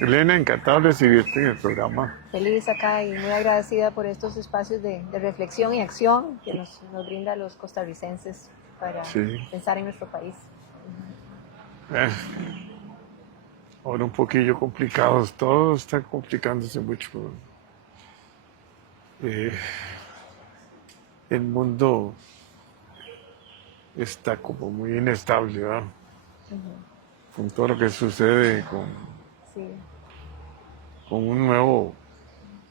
Elena, encantado de recibirte en el programa. Feliz acá y muy agradecida por estos espacios de reflexión y acción que nos brinda a los costarricenses para Sí, pensar en nuestro país. eh, ahora un poquillo complicados, todo está complicándose mucho. Eh, el mundo está como muy inestable, ¿verdad? Con todo lo que sucede, Sí, con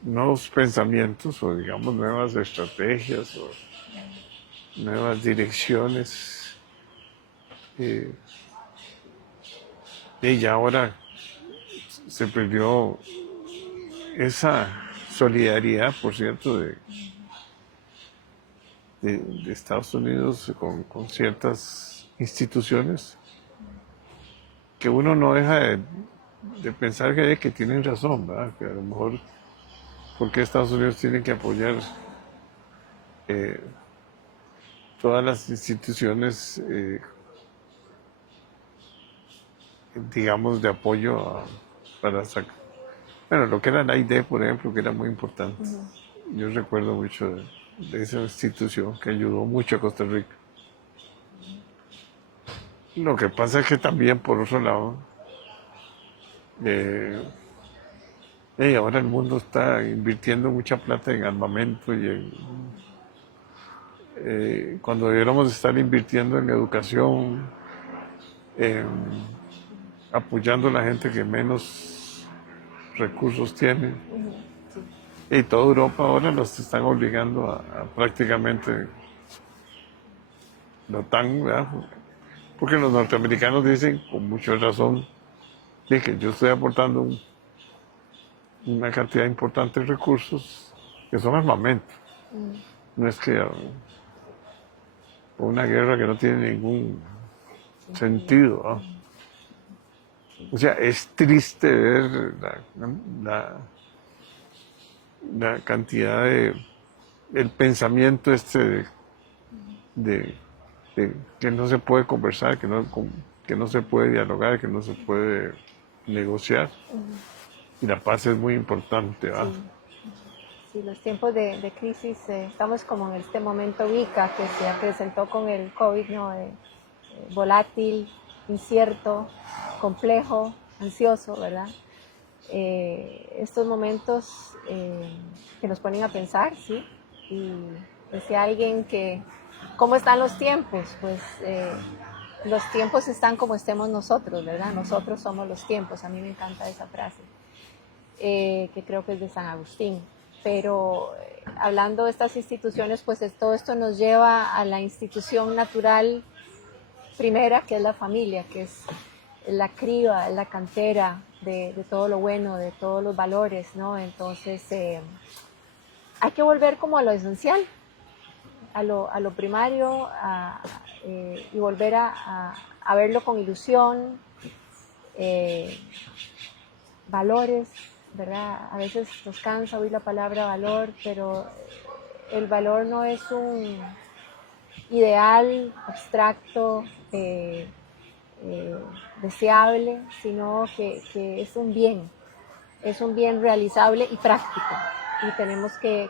nuevos pensamientos o digamos nuevas estrategias o nuevas direcciones. eh, y ya ahora se perdió esa solidaridad, por cierto, de Estados Unidos con ciertas instituciones que uno no deja de pensar que tienen razón, ¿verdad? Que a lo mejor, porque Estados Unidos tiene que apoyar eh, todas las instituciones, digamos, de apoyo para sacar. Bueno, lo que era la ID, por ejemplo, que era muy importante. Yo recuerdo mucho de esa institución que ayudó mucho a Costa Rica. Lo que pasa es que también, por otro lado, eh, ahora el mundo está invirtiendo mucha plata en armamento cuando debiéramos estar invirtiendo en educación, en apoyando a la gente que menos recursos tiene. sí, Y toda Europa ahora los están obligando a prácticamente la OTAN, ¿verdad? Porque los norteamericanos dicen con mucha razón que yo estoy aportando una cantidad importante de recursos que son armamento. No es que una guerra que no tiene ningún sentido. sentido, ¿no? O sea, es triste ver la, la cantidad el pensamiento de, de que no se puede conversar, que no se puede dialogar, que no se puede negociar. Y la paz es muy importante, ¿va? Sí, sí, los tiempos de crisis, estamos como en este momento VICA que se presentó con el COVID, ¿no? Volátil, incierto, complejo, ansioso, ¿verdad? Estos momentos que nos ponen a pensar, ¿sí? Y decía alguien que, ¿cómo están los tiempos? Pues los tiempos están como estemos nosotros, ¿verdad? Nosotros somos los tiempos. A mí me encanta esa frase, que creo que es de San Agustín. Pero hablando de estas instituciones, pues todo esto nos lleva a la institución natural primera, que es la familia, que es la criba, la cantera de todo lo bueno, de todos los valores, ¿no? Entonces hay que volver como a lo esencial, a lo primario, y volver a verlo con ilusión, eh, valores, ¿verdad? A veces nos cansa oír la palabra valor, pero el valor no es un ideal abstracto, eh, deseable, sino que es un bien realizable y práctico. Y tenemos que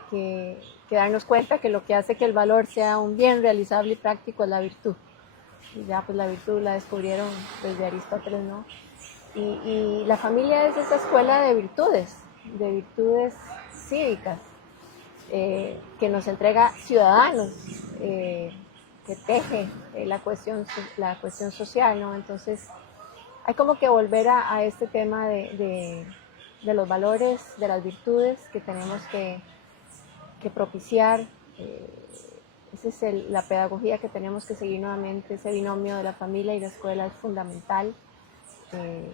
darnos cuenta que lo que hace que el valor sea un bien realizable y práctico es la virtud. Y ya pues la virtud la descubrieron desde Aristóteles, ¿no? Y la familia es esa escuela de virtudes cívicas, que nos entrega ciudadanos, que teje la cuestión social, ¿no? Entonces, hay como que volver a este tema de los valores, de las virtudes que tenemos que propiciar. Esa es la pedagogía que tenemos que seguir nuevamente, ese binomio de la familia y la escuela es fundamental eh,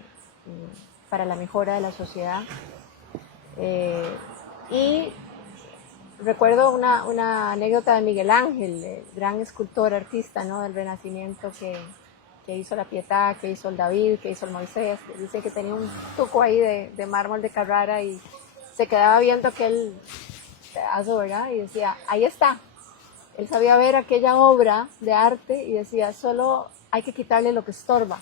eh, para la mejora de la sociedad. Eh, y recuerdo una anécdota de Miguel Ángel, el gran escultor, artista, ¿no? Del Renacimiento que hizo la Pietà, que hizo el David, que hizo el Moisés. Dice que tenía un tuco ahí de mármol de Carrara y se quedaba viendo aquel pedazo, ¿verdad? Y decía, ahí está. Él sabía ver aquella obra de arte y decía, solo hay que quitarle lo que estorba.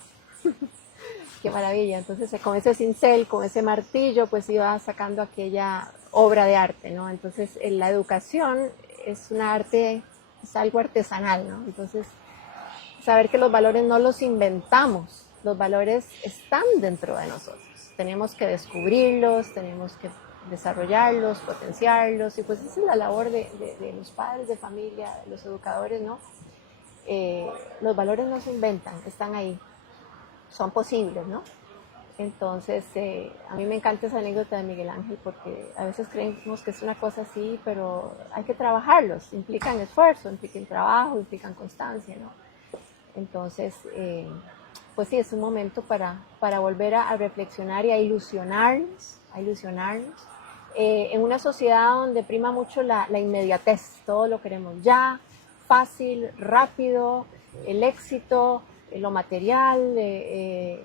qué maravilla. Entonces con ese cincel, con ese martillo, pues iba sacando aquella obra de arte, ¿no? Entonces la educación es un arte, es algo artesanal, ¿no? Entonces saber que los valores no los inventamos, los valores están dentro de nosotros. Tenemos que descubrirlos, tenemos que desarrollarlos, potenciarlos, y pues esa es la labor de los padres de familia, de los educadores, ¿no? Los valores no se inventan, están ahí, son posibles, ¿no? Entonces, a mí me encanta esa anécdota de Miguel Ángel porque a veces creemos que es una cosa así, pero hay que trabajarlos, implican esfuerzo, implican trabajo, implican constancia, ¿no? Entonces, pues sí, es un momento para volver a reflexionar y a ilusionarnos, en una sociedad donde prima mucho la inmediatez, todo lo queremos ya, fácil, rápido, el éxito, lo material, el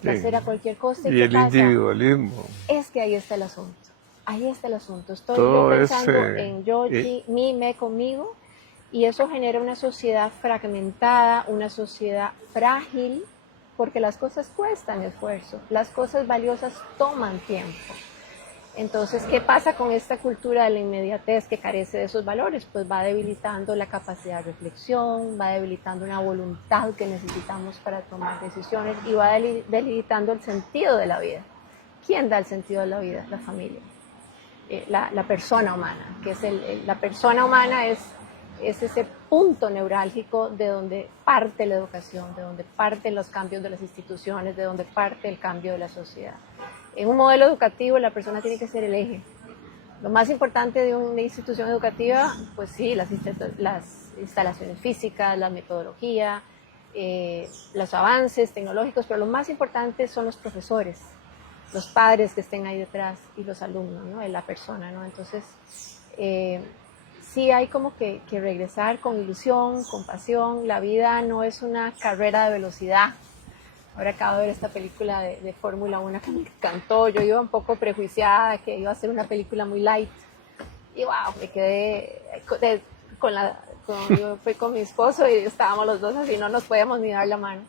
placer a cualquier costa. Y ¿qué el pasa? individualismo. Es que ahí está el asunto. Ahí está el asunto. Estoy yo Todo pensando en yo, mí, me, conmigo, y eso genera una sociedad fragmentada, una sociedad frágil, porque las cosas cuestan esfuerzo, las cosas valiosas toman tiempo. Entonces, ¿qué pasa con esta cultura de la inmediatez que carece de esos valores? Pues va debilitando la capacidad de reflexión, va debilitando una voluntad que necesitamos para tomar decisiones y va debilitando el sentido de la vida. ¿Quién da el sentido de la vida? La familia, la persona humana, que es la persona humana es ese punto neurálgico de donde parte la educación, de donde parten los cambios de las instituciones, de donde parte el cambio de la sociedad. En un modelo educativo la persona tiene que ser el eje. Lo más importante de una institución educativa, pues sí, las instalaciones físicas, la metodología, los avances tecnológicos, pero lo más importante son los profesores, los padres que estén ahí detrás y los alumnos, ¿no? La persona, ¿no? Entonces, sí hay como que regresar con ilusión, con pasión. La vida no es una carrera de velocidad. Ahora acabo de ver esta película de Fórmula 1 que me encantó. Yo iba un poco prejuiciada que iba a ser una película muy light. Y wow, me quedé yo fui con mi esposo y estábamos los dos así, no nos podíamos ni dar la mano.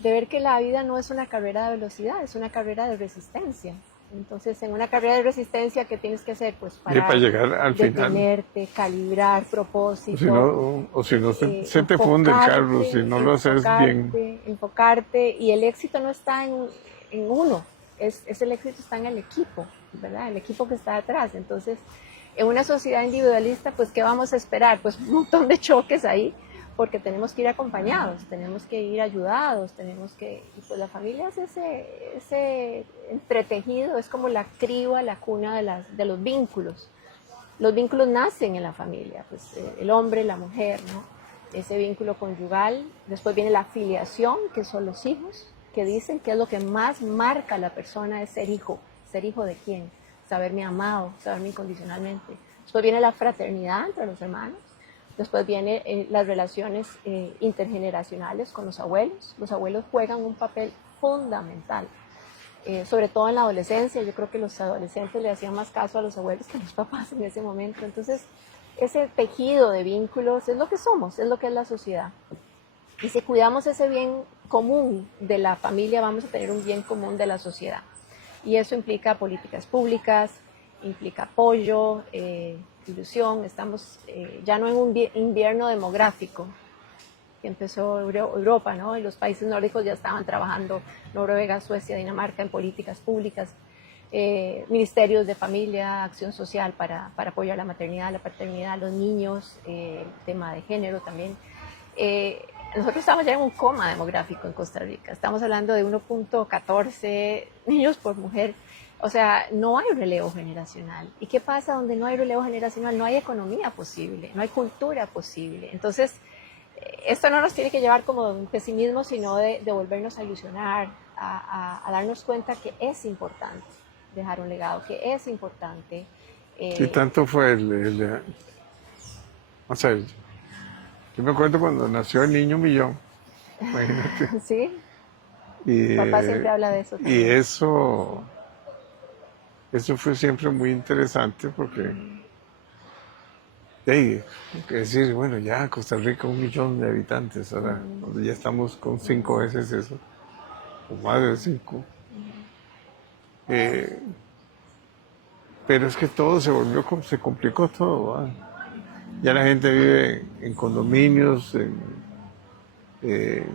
De ver que la vida no es una carrera de velocidad, es una carrera de resistencia. Entonces, en una carrera de resistencia, ¿qué tienes que hacer? Pues Y para llegar al detenerte, calibrar propósito. O si no se te funde el carro, si no lo haces bien. Enfocarte, y el éxito no está en uno, el éxito está en el equipo, ¿verdad? El equipo que está detrás. Entonces, en una sociedad individualista, pues, ¿qué vamos a esperar? Pues un montón de choques ahí, porque tenemos que ir acompañados, tenemos que ir ayudados, y pues la familia es ese entretejido, es como la criba, la cuna de los vínculos. Los vínculos nacen en la familia, pues el hombre, la mujer, ¿no? Ese vínculo conyugal, después viene la filiación, que son los hijos, que dicen que es lo que más marca a la persona, es ser hijo de quién, saberme amado, saberme incondicionalmente. Después viene la fraternidad entre los hermanos. Después vienen las relaciones intergeneracionales con los abuelos. Los abuelos juegan un papel fundamental, sobre todo en la adolescencia. Yo creo que los adolescentes le hacían más caso a los abuelos que a los papás en ese momento. Entonces, ese tejido de vínculos es lo que somos, es lo que es la sociedad. Y si cuidamos ese bien común de la familia, vamos a tener un bien común de la sociedad. Y eso implica políticas públicas, implica apoyo, ilusión. Estamos ya no en un invierno demográfico que empezó Europa, ¿no? Y los países nórdicos ya estaban trabajando, Noruega, Suecia, Dinamarca, en políticas públicas, ministerios de familia, acción social para apoyar la maternidad, la paternidad, los niños, el tema de género también. Nosotros estamos ya en un coma demográfico en Costa Rica. Estamos hablando de 1.14 niños por mujer. O sea, no hay relevo generacional. ¿Y qué pasa donde no hay relevo generacional? No hay economía posible, no hay cultura posible. Entonces, esto no nos tiene que llevar como un pesimismo, sino de volvernos a ilusionar, a darnos cuenta que es importante dejar un legado, que es importante. Y tanto fue o sea, yo me acuerdo cuando nació el niño millón, imagínate. Sí, Y, papá siempre habla de eso también. Y eso fue siempre muy interesante porque, hay que decir, bueno, ya Costa Rica 1 millón de habitantes, ahora ya estamos con 5 veces eso. o más de 5. Pero es que todo se complicó todo, ¿va? Ya la gente vive en condominios, eh,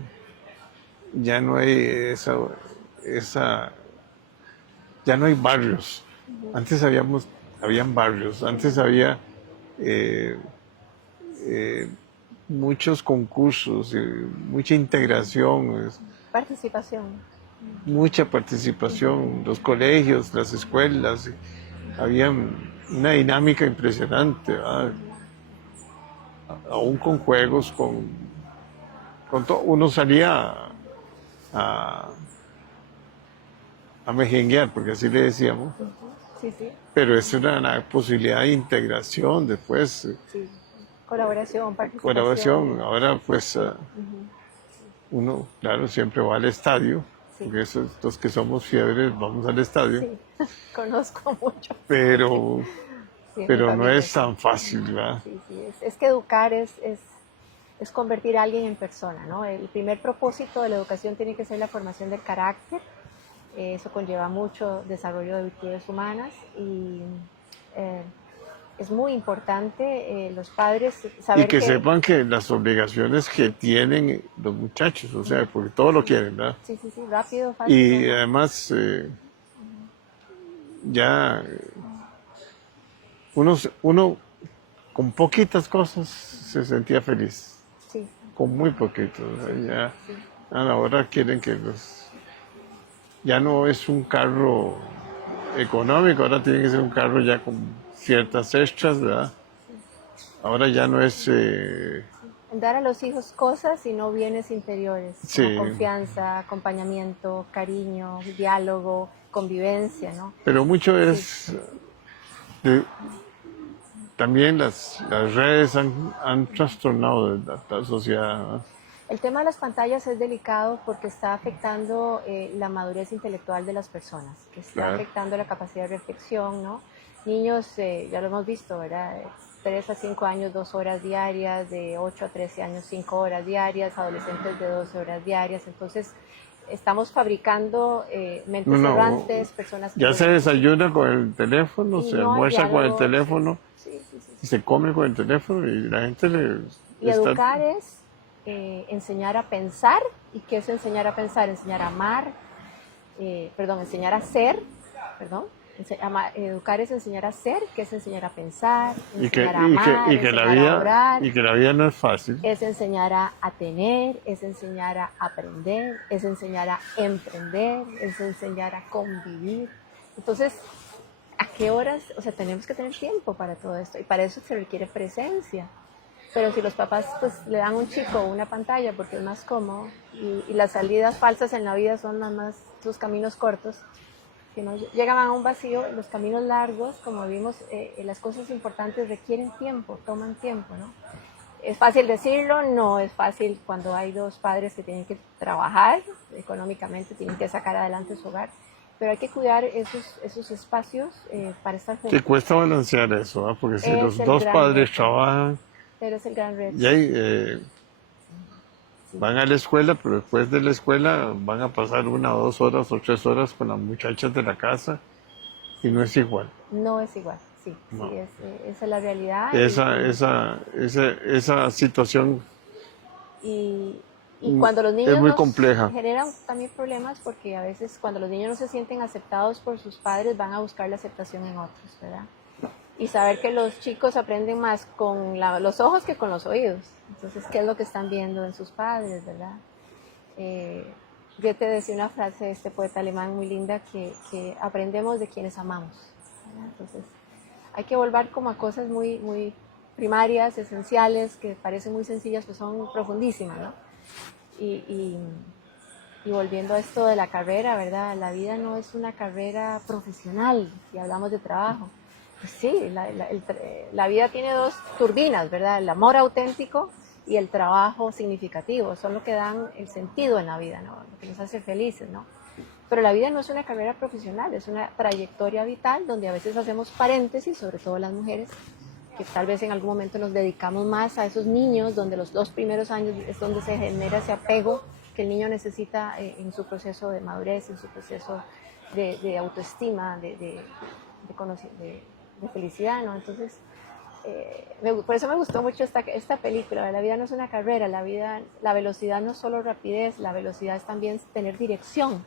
ya no hay ya no hay barrios. Antes habían barrios, antes había eh, eh, muchos concursos, mucha integración, Participación. mucha participación, los colegios, las escuelas, había una dinámica impresionante, ¿verdad? Aún con juegos, uno salía a, a mejenguear, porque así le decíamos, Sí, sí, pero eso era una posibilidad de integración, después sí. Colaboración, colaboración. participación. Ahora pues uno, claro, siempre va al estadio, Sí, porque los que somos fiebres vamos al estadio, sí. Conozco mucho. pero, Sí, mi pero no familia, es sí. tan fácil, ¿verdad? Sí, sí. Es que educar es convertir a alguien en persona, ¿no? El primer propósito de la educación tiene que ser la formación del carácter. Eso conlleva mucho desarrollo de virtudes humanas y eh, es muy importante los padres Y saber que que... sepan que las obligaciones que tienen los muchachos, o sea, porque todo lo quieren, ¿verdad? Sí, sí, sí, rápido, fácil, Y ¿verdad? además ya uno con poquitas cosas se sentía feliz, Sí, con muy poquito, o sea, ya sí. ahora quieren que ya no es un carro económico, ahora tiene que ser un carro ya con ciertas extras, ¿verdad? Ahora ya no es, Dar a los hijos cosas y no bienes interiores, como sí, confianza, acompañamiento, cariño, diálogo, convivencia, ¿no? pero mucho Sí. es, de- también las redes han trastornado la sociedad, ¿verdad? El tema de las pantallas es delicado porque está afectando la madurez intelectual de las personas, está Claro. afectando la capacidad de reflexión, ¿no? Niños, ya lo hemos visto, ¿verdad? 3 a 5 años, 2 horas diarias, de 8 a 13 años, 5 horas diarias, adolescentes de 12 horas diarias. Entonces, estamos fabricando No, mentes no, errantes, personas que ya se llegan desayuna con el teléfono, y se no hay almuerza con el diálogo. Sí, teléfono, sí, sí, sí, y sí. se come con el teléfono y la gente Y está... educar es enseñar a pensar. ¿Y qué es enseñar a pensar? Enseñar a amar, enseñar a ser, perdón. Educar es enseñar a ser, que es enseñar a pensar, Y que, enseñar a amar, y que la enseñar a vida, orar, y que la vida no es fácil. es enseñar a tener, es enseñar a aprender, es enseñar a emprender, es enseñar a convivir. Entonces, ¿a qué horas? O sea, tenemos que tener tiempo para todo esto y para eso se requiere presencia. Pero si los papás pues le dan a un chico una pantalla porque es más cómodo y las salidas falsas en la vida son nada más los caminos cortos, que no llegan a un vacío, los caminos largos, como vimos, las cosas importantes requieren tiempo, toman tiempo, ¿no? ¿Es fácil decirlo? No es fácil cuando hay dos padres que tienen que trabajar económicamente, tienen que sacar adelante su hogar, pero hay que cuidar esos espacios para estar Que juntos. cuesta balancear eso, ¿ah? Porque si Es los el dos gran padres reto, trabajan pero es el gran reto. y ahí, Sí. van a la escuela, pero después de la escuela van a pasar 1 o 2 horas o 3 horas con las muchachas de la casa y no es igual. No es igual, sí, No. sí, esa es la realidad. Esa situación Y cuando los es niños muy nos compleja. generan también problemas porque a veces cuando los niños no se sienten aceptados por sus padres van a buscar la aceptación en otros, ¿verdad? Y saber que los chicos aprenden más con los ojos que con los oídos. Entonces, ¿qué es lo que están viendo en sus padres, verdad? Yo te decía una frase de este poeta alemán muy linda que aprendemos de quienes amamos, ¿verdad? Entonces, hay que volver como a cosas muy, muy primarias, esenciales, que parecen muy sencillas, pues son profundísimas, ¿no? Y, y, y volviendo a esto de la carrera, ¿verdad? La vida no es una carrera profesional, si hablamos de trabajo. Pues sí, la vida tiene dos turbinas, ¿verdad? El amor auténtico y el trabajo significativo, son lo que dan el sentido en la vida, ¿no? Lo que nos hace felices, ¿no? Pero la vida no es una carrera profesional, es una trayectoria vital donde a veces hacemos paréntesis, sobre todo las mujeres, que tal vez en algún momento nos dedicamos más a esos niños, donde los 2 primeros años es donde se genera ese apego que el niño necesita en su proceso de madurez, en su proceso de autoestima, de felicidad, ¿no? Entonces, por eso me gustó mucho esta película. La vida no es una carrera, la velocidad no es solo rapidez, la velocidad es también tener dirección.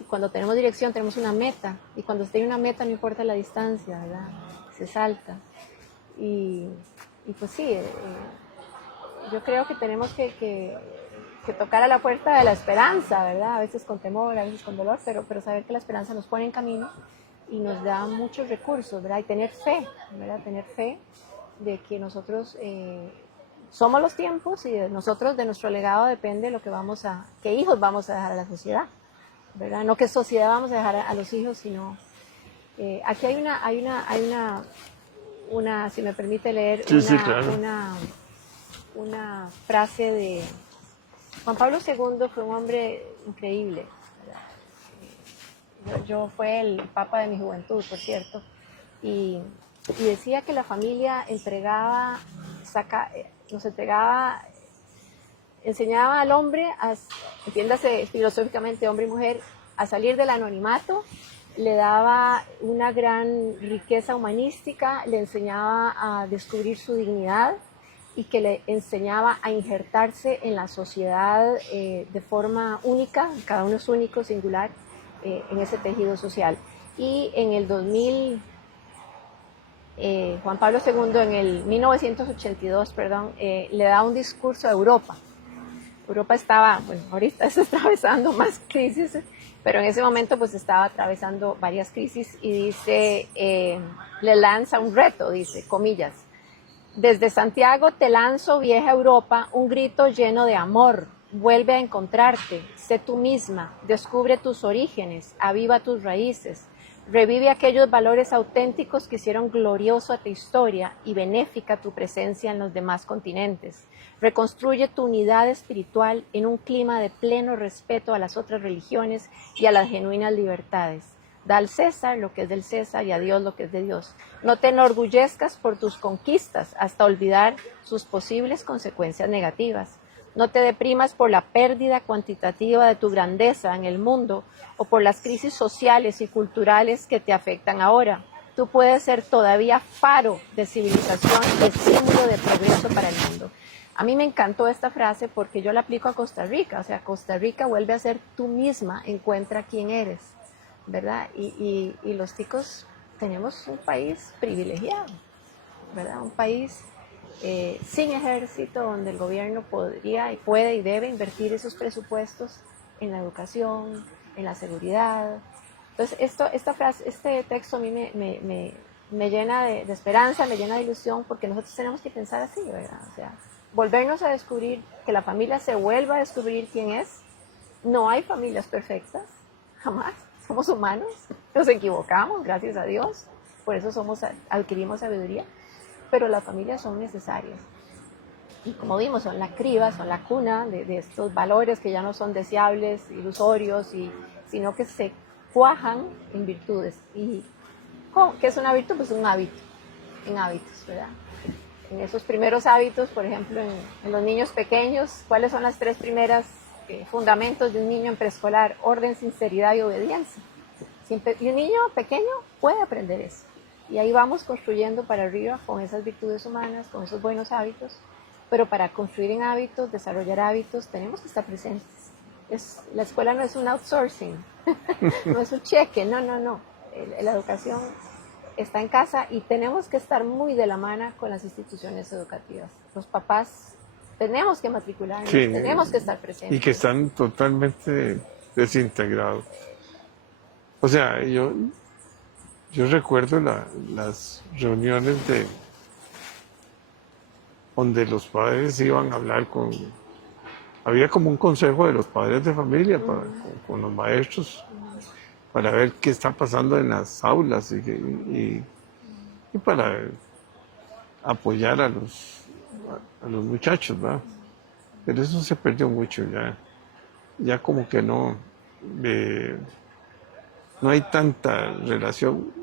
Y cuando tenemos dirección tenemos una meta, y cuando se tiene una meta no importa la distancia, ¿verdad? Se salta. Y pues sí, yo creo que tenemos que tocar a la puerta de la esperanza, ¿verdad? A veces con temor, a veces con dolor, pero saber que la esperanza nos pone en camino y nos da muchos recursos, ¿verdad? Y tener fe, ¿verdad? Tener fe de que nosotros somos los tiempos, y de nosotros, de nuestro legado, depende lo que qué hijos vamos a dejar a la sociedad, ¿verdad? No qué sociedad vamos a dejar a los hijos, sino aquí hay una, si me permite leer, Sí, sí, claro. una frase de Juan Pablo II. Fue un hombre increíble, ¿verdad? Yo fue el papa de mi juventud, por cierto, y decía que la familia enseñaba al hombre, entiéndase filosóficamente hombre y mujer, a salir del anonimato, le daba una gran riqueza humanística, le enseñaba a descubrir su dignidad y que le enseñaba a injertarse en la sociedad de forma única, cada uno es único, singular, en ese tejido social. Y en el 2000, Juan Pablo II, en el 1982, le da un discurso a Europa. Europa estaba, bueno, ahorita está atravesando más crisis, pero en ese momento pues estaba atravesando varias crisis, y dice, le lanza un reto, dice, comillas: desde Santiago te lanzo, vieja Europa, un grito lleno de amor. Vuelve a encontrarte, sé tú misma, descubre tus orígenes, aviva tus raíces, revive aquellos valores auténticos que hicieron gloriosa tu historia y benéfica tu presencia en los demás continentes. Reconstruye tu unidad espiritual en un clima de pleno respeto a las otras religiones y a las genuinas libertades. Da al César lo que es del César y a Dios lo que es de Dios. No te enorgullezcas por tus conquistas hasta olvidar sus posibles consecuencias negativas. No te deprimas por la pérdida cuantitativa de tu grandeza en el mundo o por las crisis sociales y culturales que te afectan ahora. Tú puedes ser todavía faro de civilización y estímulo de progreso para el mundo. A mí me encantó esta frase porque yo la aplico a Costa Rica. O sea, Costa Rica vuelve a ser tú misma, encuentra quién eres, ¿verdad? Y los ticos tenemos un país privilegiado, ¿verdad? Un país sin ejército, donde el gobierno podría y puede y debe invertir esos presupuestos en la educación, en la seguridad. Entonces, este texto a mí me llena de esperanza, me llena de ilusión, porque nosotros tenemos que pensar así, ¿verdad? O sea, volvernos a descubrir, que la familia se vuelva a descubrir quién es. No hay familias perfectas, jamás. Somos humanos, nos equivocamos, gracias a Dios, por eso adquirimos sabiduría, pero las familias son necesarias. Y como vimos, son la criba, son la cuna de estos valores que ya no son deseables, ilusorios, sino que se cuajan en virtudes. ¿Y qué es una virtud? Pues un hábito, en hábitos, ¿verdad? En esos primeros hábitos, por ejemplo, en los niños pequeños, ¿cuáles son las 3 primeras fundamentos de un niño en preescolar? Orden, sinceridad y obediencia. Y un niño pequeño puede aprender eso. Y ahí vamos construyendo para arriba con esas virtudes humanas, con esos buenos hábitos. Pero para construir en hábitos, desarrollar hábitos, tenemos que estar presentes. La escuela no es un outsourcing, no es un cheque, no. La educación está en casa y tenemos que estar muy de la mano con las instituciones educativas. Los papás tenemos que matricularnos, sí, tenemos que estar presentes. Y que están totalmente desintegrados. O sea, yo recuerdo las reuniones donde los padres iban a hablar había como un consejo de los padres de familia con los maestros para ver qué está pasando en las aulas y para apoyar a los muchachos, ¿verdad? Pero eso se perdió mucho, ya como que no hay tanta relación.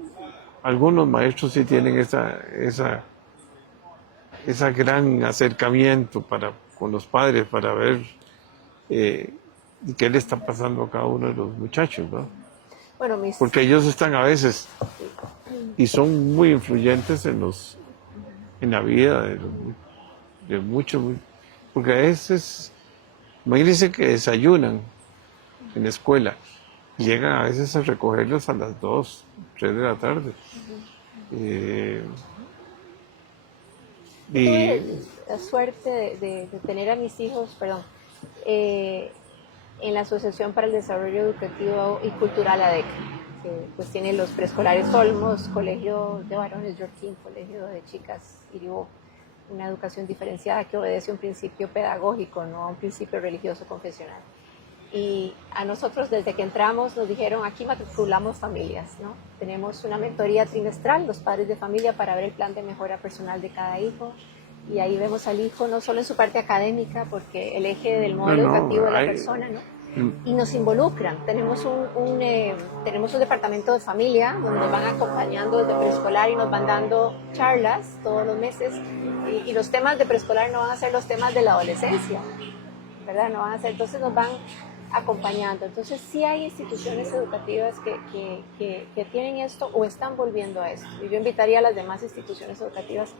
Algunos maestros sí tienen esa gran acercamiento con los padres para ver y qué le está pasando a cada uno de los muchachos, ¿no? Bueno, Porque ellos están a veces y son muy influyentes en la vida de muchos, porque a veces, imagínense que desayunan en la escuela, y llegan a veces a recogerlos a las 2, 3 de la tarde. Yo tuve Y la suerte de tener a mis hijos, perdón, eh, en la Asociación para el Desarrollo Educativo y Cultural ADEC, que pues tiene los preescolares Olmos, colegio de varones Yorquín, colegio de chicas Iribó, una educación diferenciada que obedece a un principio pedagógico, no a un principio religioso confesional. Y a nosotros desde que entramos nos dijeron, aquí matriculamos familias, ¿no? Tenemos una mentoría trimestral, los padres de familia, para ver el plan de mejora personal de cada hijo. Y ahí vemos al hijo no solo en su parte académica, porque el eje del modelo educativo es la persona, ¿no? Y nos involucran. Tenemos tenemos un departamento de familia donde nos van acompañando desde preescolar y nos van dando charlas todos los meses. Y los temas de preescolar no van a ser los temas de la adolescencia, ¿verdad? No van a ser, entonces nos van acompañando. Entonces sí hay instituciones educativas que tienen esto o están volviendo a esto. Y yo invitaría a las demás instituciones educativas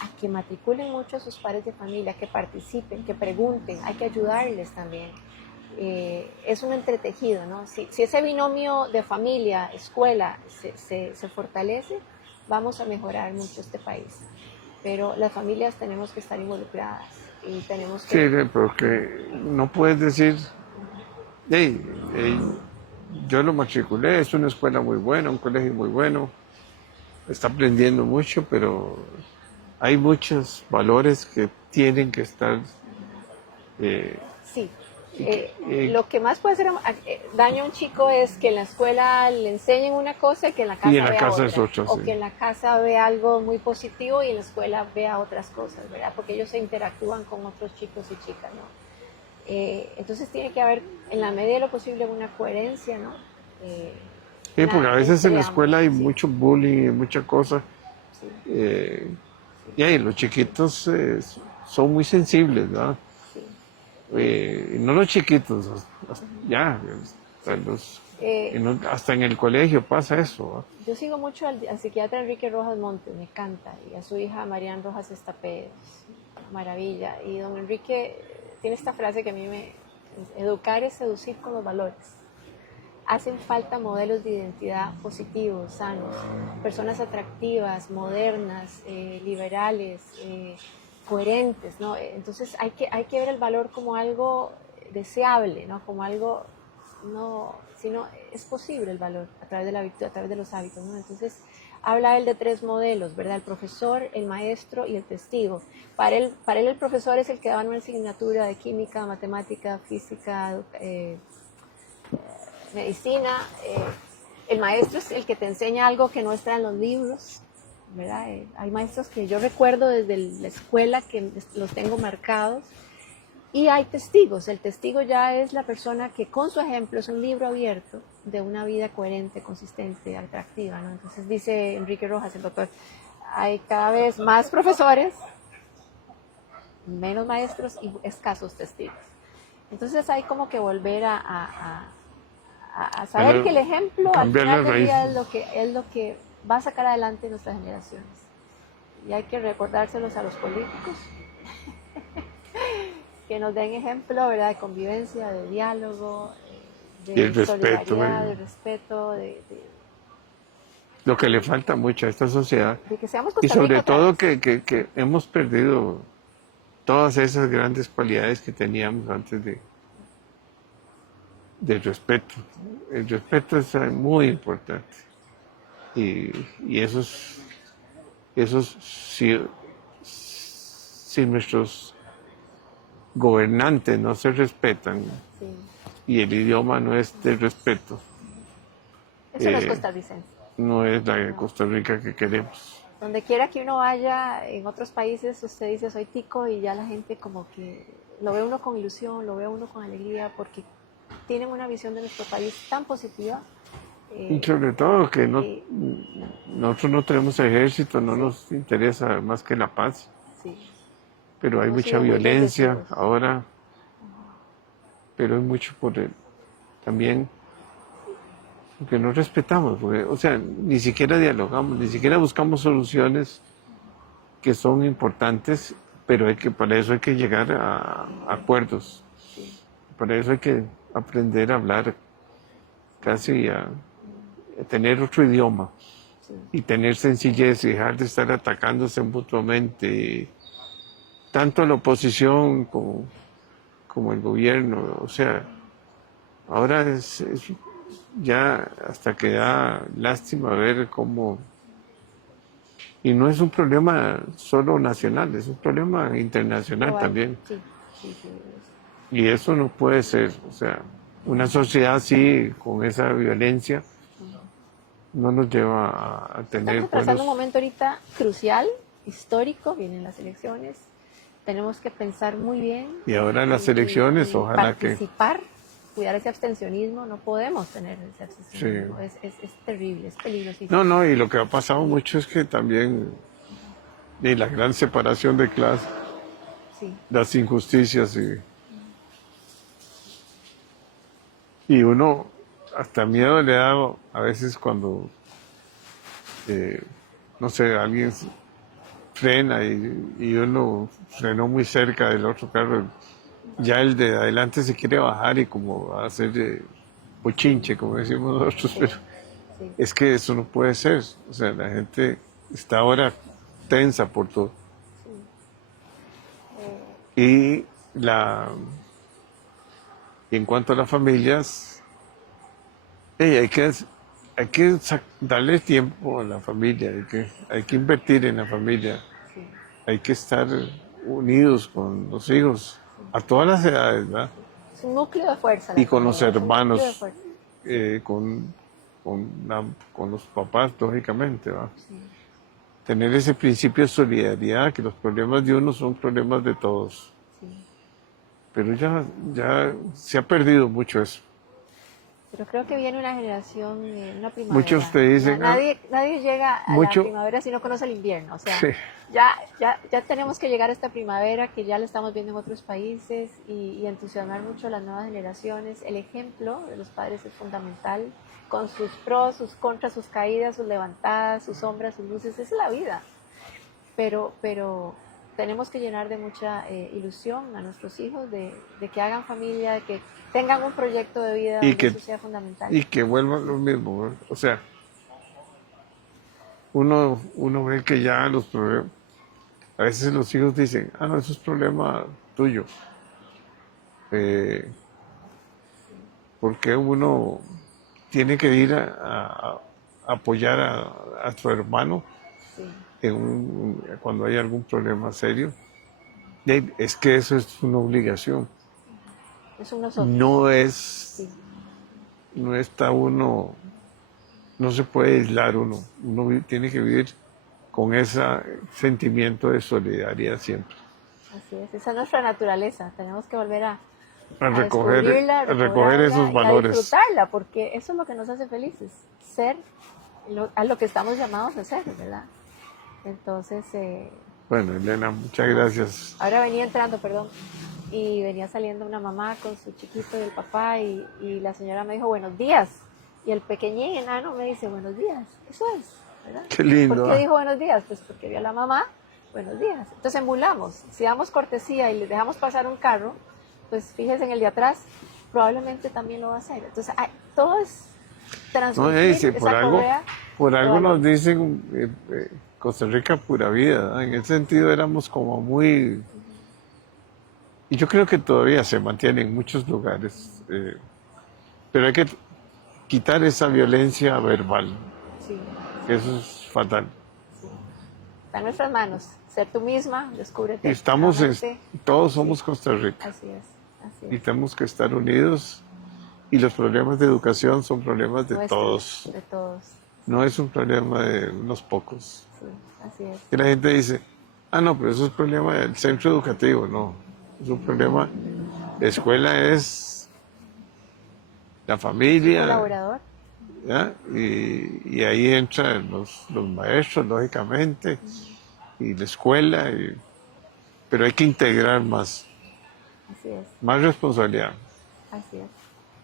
a que matriculen mucho a sus padres de familia, que participen, que pregunten, hay que ayudarles también. Es un entretejido, ¿no? Si ese binomio de familia, escuela se fortalece, vamos a mejorar mucho este país. Pero las familias tenemos que estar involucradas y tenemos que... sí, porque no puedes decir, hey, yo lo matriculé, es una escuela muy buena, un colegio muy bueno, está aprendiendo mucho, pero hay muchos valores que tienen que estar... Sí. Lo que más puede hacer daño a un chico es que en la escuela le enseñen una cosa y que en la casa y en la vea casa otra. es otra, O sí. que en la casa vea algo muy positivo y en la escuela vea otras cosas, ¿verdad? Porque ellos se interactúan con otros chicos y chicas, ¿no? Entonces tiene que haber, en la medida de lo posible, una coherencia, ¿no? Sí, porque a veces en la Entre escuela hay ambos, sí, mucho bullying y mucha cosa. sí, Y ahí los chiquitos son muy sensibles, ¿verdad? sí. No los chiquitos, ya, hasta, hasta en el colegio pasa eso, ¿verdad? Yo sigo mucho al psiquiatra Enrique Rojas Montes, me encanta, y a su hija Marian Rojas Estapé, maravilla. Y don Enrique tiene esta frase que a mí educar es seducir con los valores. Hacen falta modelos de identidad positivos, sanos, personas atractivas, modernas, liberales, coherentes, ¿no? Entonces hay que ver el valor como algo deseable, ¿no? Como algo, no, sino es posible el valor a través de la virtud, a través de los hábitos, ¿no? Entonces habla él de 3 modelos, ¿verdad? El profesor, el maestro y el testigo. Para él el profesor es el que da una asignatura de química, matemática, física, medicina. El maestro es el que te enseña algo que no está en los libros, ¿verdad? Hay maestros que yo recuerdo desde la escuela que los tengo marcados. Y hay testigos. El testigo ya es la persona que con su ejemplo es un libro abierto de una vida coherente, consistente, atractiva, ¿no? Entonces dice Enrique Rojas, el doctor, hay cada vez más profesores, menos maestros y escasos testigos. Entonces hay como que volver a saber que el ejemplo al Cambiar final las del día raíces. es lo que va a sacar adelante nuestras generaciones. Y hay que recordárselos a los políticos, que nos den ejemplo, ¿verdad?, de convivencia, de diálogo, Y el de respeto, solidaridad, de respeto, lo que le falta mucho a esta sociedad. de que seamos Y Costa Rica sobre otra todo vez. que hemos perdido todas esas grandes cualidades que teníamos antes del respeto. El respeto es muy importante. Y esos si nuestros gobernantes no se respetan Sí. y el idioma no es de respeto, Eso no es eh, costarricense. no es la Costa Rica que queremos. Donde quiera que uno vaya, en otros países, usted dice soy tico y ya la gente como que lo ve uno con ilusión, lo ve uno con alegría, porque tienen una visión de nuestro país tan positiva. Y sobre todo que Que, nosotros no tenemos ejército, no nos interesa más que la paz, sí, pero hay hemos mucha sido muy violencia bendecidos. ahora, pero es mucho por el, también porque no respetamos, porque, o sea, ni siquiera dialogamos, ni siquiera buscamos soluciones que son importantes, pero para eso hay que llegar a acuerdos, sí, para eso hay que aprender a hablar casi a tener otro idioma sí, y tener sencillez y dejar de estar atacándose mutuamente, tanto la oposición como el gobierno, o sea, ahora es ya hasta que da lástima ver cómo, y no es un problema solo nacional, es un problema internacional global, también, sí, sí, sí. y eso no puede ser, o sea, una sociedad así, con esa violencia, no nos lleva a Estamos tener atravesando un buenos, momento ahorita crucial, histórico, vienen las elecciones, tenemos que pensar muy bien y ahora las elecciones, y ojalá que, participar, cuidar ese abstencionismo, no podemos tener ese sí. abstencionismo, es terrible, es No, peligrosísimo. no, y lo que ha pasado mucho es que también, y la gran separación de clases, Sí, las injusticias y uno hasta miedo le da a veces cuando, eh, no sé, alguien frena y uno frenó muy cerca del otro carro, ya el de adelante se quiere bajar y como hacer bochinche, como decimos nosotros, sí, pero sí, es que eso no puede ser, o sea, la gente está ahora tensa por todo. sí. Eh, Y la, y en cuanto a las familias, hay que darle tiempo a la familia, hay que invertir en la familia, sí, hay que estar unidos con los hijos, a todas las edades, ¿verdad? es un núcleo de fuerza la Y con los familia, es un núcleo de hermanos, fuerza. Sí, eh, con, con los papás, lógicamente, ¿verdad? sí, Tener ese principio de solidaridad, que los problemas de uno son problemas de todos. sí. Pero ya se ha perdido mucho eso. Pero creo que viene una generación, una Muchos primavera. te dicen, Nadie llega a la mucho, primavera si no conoce el invierno. O sea, sí, ya tenemos que llegar a esta primavera que ya la estamos viendo en otros países y entusiasmar mucho a las nuevas generaciones. El ejemplo de los padres es fundamental, con sus pros, sus contras, sus caídas, sus levantadas, sus sombras, sus luces. Es la vida. Pero tenemos que llenar de mucha ilusión a nuestros hijos de que hagan familia, de que tengan un proyecto de vida y donde que, eso sea fundamental. y que vuelvan lo mismo, ¿verdad? O sea, uno ve que ya los problemas, a veces los hijos dicen, no, eso es problema tuyo. Eh, porque uno tiene que ir a apoyar a su hermano Sí, cuando hay algún problema serio. Es que eso es una obligación. es un nosotros. No Sí, no está uno, no se puede aislar uno tiene que vivir con ese sentimiento de solidaridad siempre, así es. Esa es nuestra naturaleza. Tenemos que volver a a recoger, descubrirla, a a recoger esos recobrarla y a valores. disfrutarla, porque eso es lo que nos hace felices. Ser a lo que estamos llamados a ser, ¿verdad? Entonces, Bueno, Elena, muchas gracias. ahora venía entrando, perdón, y venía saliendo una mamá con su chiquito y el papá y la señora me dijo buenos días y el pequeñín enano me dice buenos días. Eso es, ¿verdad? Qué lindo. ¿Por qué dijo buenos días? Pues porque vio a la mamá, buenos días. Entonces emulamos, si damos cortesía y le dejamos pasar un carro, pues fíjese en el de atrás, probablemente también lo va a hacer. Entonces todo es No, transmitir dice, esa correa por de algo nos valores. dicen Costa Rica pura vida, ¿no? En ese sentido éramos como muy, y yo creo que todavía se mantiene en muchos lugares, pero hay que quitar esa violencia verbal, Sí, que eso es fatal. sí. Está en nuestras manos. Ser tú misma, Y descúbrete nuevamente. todos Sí, somos Costa Rica así es, así y es. tenemos que estar unidos y los problemas de educación son problemas de Nuestros, todos, de todos. no es un problema de unos pocos. Sí, así es. Y la gente dice, no, pero eso es problema del centro educativo, no, es un problema, la escuela es la familia, Colaborador. ¿ya? Y ahí entran los maestros, lógicamente, y la escuela, pero hay que integrar más, Así es. más responsabilidad. Así es.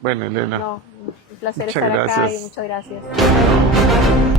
Bueno, Elena, No, un placer muchas estar acá y gracias. muchas gracias.